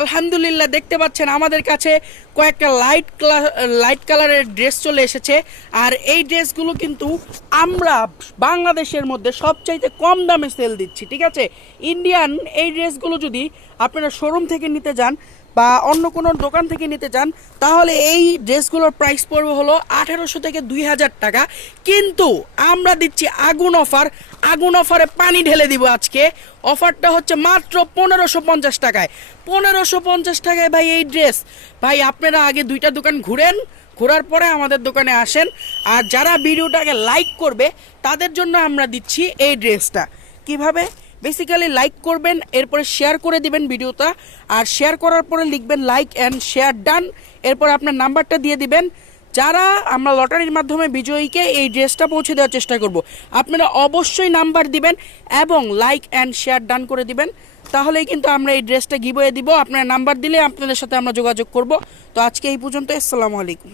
আলহামদুলিল্লাহ, দেখতে পাচ্ছেন আমাদের কাছে কয়েকটা লাইট কালারের ড্রেস চলে এসেছে। আর এই ড্রেসগুলো কিন্তু আমরা বাংলাদেশের মধ্যে সবচাইতে কম দামে সেল দিচ্ছি, ঠিক আছে। ইন্ডিয়ান এই ড্রেসগুলো যদি আপনারা শোরুম থেকে নিতে যান বা অন্য কোনো দোকান থেকে নিতে চান, তাহলে এই ড্রেসগুলোর প্রাইস পড়বে হলো 1800 থেকে 2000 টাকা। কিন্তু আমরা দিচ্ছি আগুন অফার, আগুন অফারে পানি ঢেলে দিব আজকে। অফারটা হচ্ছে মাত্র 1550 টাকায়। 1550 টাকায় ভাই এই ড্রেস। ভাই আপনারা আগে দুইটা দোকান ঘুরেন, ঘোরার পরে আমাদের দোকানে আসেন। আর যারা ভিডিওটাকে লাইক করবে তাদের জন্য আমরা দিচ্ছি এই ড্রেসটা। কিভাবে? বেসিক্যালি লাইক করবেন, এরপরে শেয়ার করে দিবেন ভিডিওটা। আর শেয়ার করার পরে লিখবেন লাইক অ্যান্ড শেয়ার ডান। এরপর আপনার নাম্বারটা দিয়ে দিবেন। যারা আমরা লটারির মাধ্যমে বিজয়ীকে এই ড্রেসটা পৌঁছে দেওয়ার চেষ্টা করব, আপনারা অবশ্যই নাম্বার দিবেন এবং লাইক অ্যান্ড শেয়ার ডান করে দিবেন। তাহলেই কিন্তু আমরা এই ড্রেসটা গিভওয়ে দিব। আপনারা নাম্বার দিলে আপনাদের সাথে আমরা যোগাযোগ করব। তো আজকে এই পর্যন্ত। আসসালামু আলাইকুম।